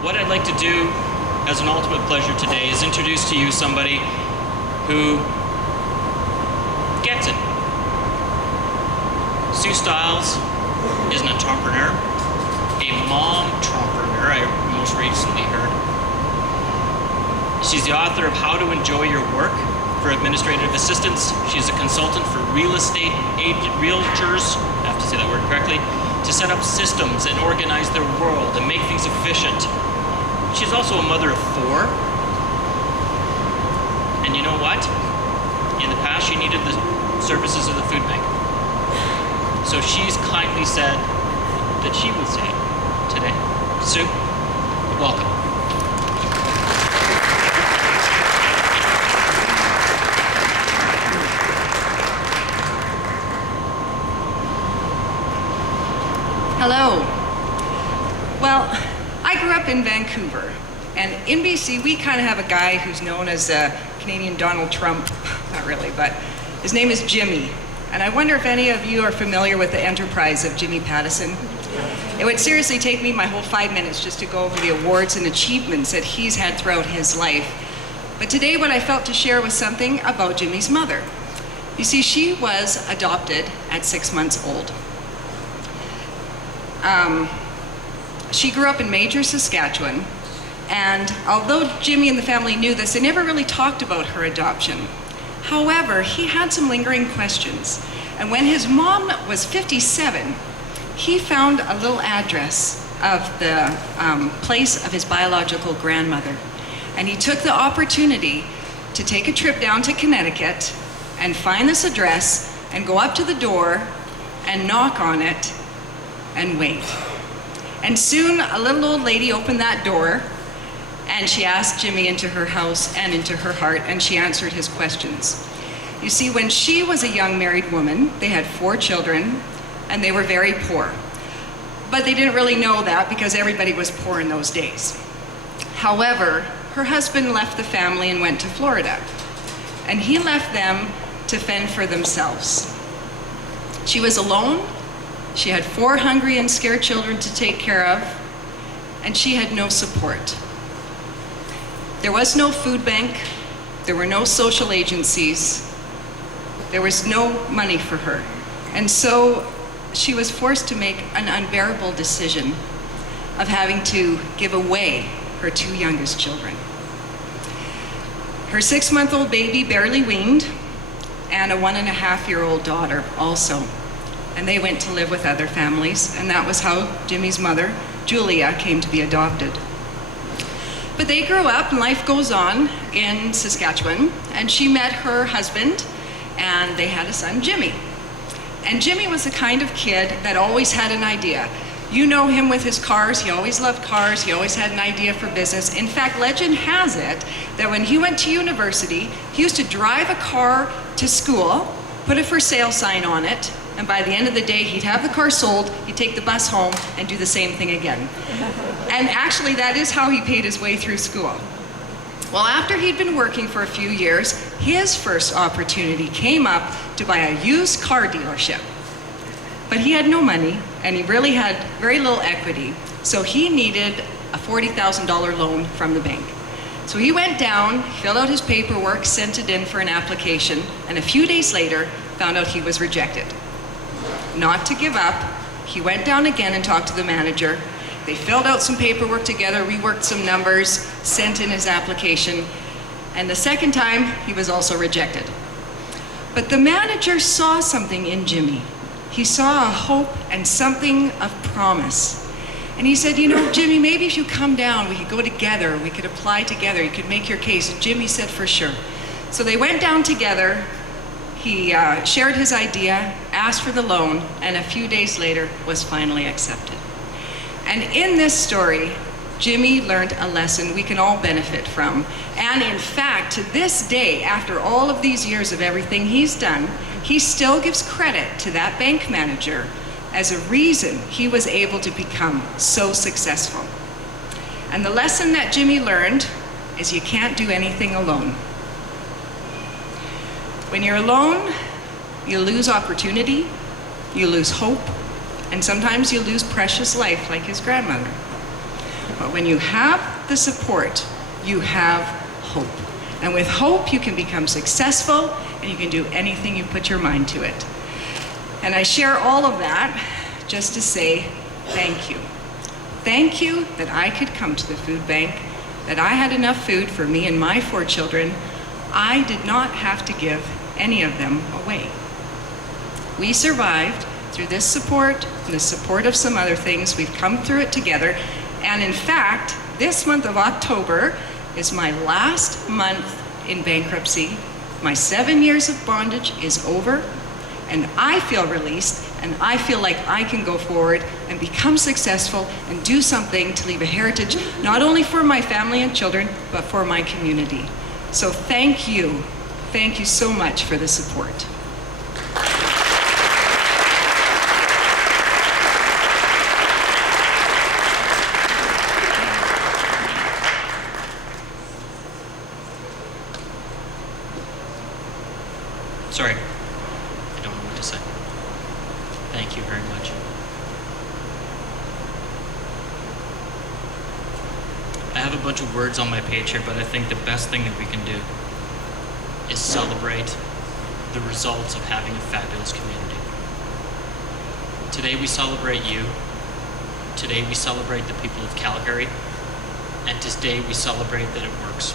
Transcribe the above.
what I'd like to do as an ultimate pleasure today is introduce to you somebody who gets it. Sue Stiles is an entrepreneur, a mom-entrepreneur, I most recently heard. She's the author of How to Enjoy Your Work for Administrative Assistants. She's a consultant for real estate agent realtors, I have to say that word correctly, to set up systems and organize their world and make things efficient. She's also a mother of 4. And you know what? In the past, she needed the services of the food bank. So she's kindly said that she would say today. Sue, welcome. Hello. Well, I grew up in Vancouver, and in BC we kind of have a guy who's known as Canadian Donald Trump, not really, but his name is Jimmy. And I wonder if any of you are familiar with the enterprise of Jimmy Pattison. It would seriously take me my whole 5 minutes just to go over the awards and achievements that he's had throughout his life. But today what I felt to share was something about Jimmy's mother. You see, she was adopted at 6 months old. She grew up in Major, Saskatchewan, and although Jimmy and the family knew this, they never really talked about her adoption. However, he had some lingering questions, and when his mom was 57, he found a little address of the place of his biological grandmother, and he took the opportunity to take a trip down to Connecticut and find this address and go up to the door and knock on it and wait. And soon a little old lady opened that door and she asked Jimmy into her house and into her heart, and she answered his questions. You see, when she was a young married woman, they had 4 children and they were very poor. But they didn't really know that because everybody was poor in those days. However, her husband left the family and went to Florida, and he left them to fend for themselves. She was alone. She had 4 hungry and scared children to take care of, and she had no support. There was no food bank, there were no social agencies, there was no money for her. And so she was forced to make an unbearable decision of having to give away her 2 youngest children. Her 6-month-old baby barely weaned, and a 1.5-year-old daughter also. And they went to live with other families, and that was how Jimmy's mother, Julia, came to be adopted. But they grew up, and life goes on in Saskatchewan, and she met her husband, and they had a son, Jimmy. And Jimmy was the kind of kid that always had an idea. You know him with his cars. He always loved cars. He always had an idea for business. In fact, legend has it that when he went to university, he used to drive a car to school, put a for sale sign on it, and by the end of the day, he'd have the car sold, he'd take the bus home, and do the same thing again. And actually, that is how he paid his way through school. Well, after he'd been working for a few years, his first opportunity came up to buy a used car dealership. But he had no money, and he really had very little equity, so he needed a $40,000 loan from the bank. So he went down, filled out his paperwork, sent it in for an application, and a few days later, found out he was rejected. Not to give up, he went down again and talked to the manager. They filled out some paperwork together, reworked some numbers, sent in his application, and the second time, he was also rejected. But the manager saw something in Jimmy. He saw a hope and something of promise. And he said, you know, Jimmy, maybe if you come down, we could go together, we could apply together, you could make your case. And Jimmy said, for sure. So they went down together. He shared his idea, asked for the loan, and a few days later was finally accepted. And in this story, Jimmy learned a lesson we can all benefit from. And in fact, to this day, after all of these years of everything he's done, he still gives credit to that bank manager as a reason he was able to become so successful. And the lesson that Jimmy learned is you can't do anything alone. When you're alone, you lose opportunity, you lose hope, and sometimes you lose precious life like his grandmother. But when you have the support, you have hope. And with hope, you can become successful and you can do anything you put your mind to it. And I share all of that just to say thank you. Thank you that I could come to the food bank, that I had enough food for me and my 4 children. I did not have to give any of them away. We survived through this support and the support of some other things. We've come through it together. And in fact, this month of October is my last month in bankruptcy. My 7 years of bondage is over, and I feel released, and I feel like I can go forward and become successful and do something to leave a heritage, not only for my family and children, but for my community. So thank you. Thank you so much for the support. Sorry, I don't know what to say. Thank you very much. I have a bunch of words on my page here, but I think the best thing that we can do is celebrate the results of having a fabulous community. Today we celebrate you. Today we celebrate the people of Calgary. And today we celebrate that it works.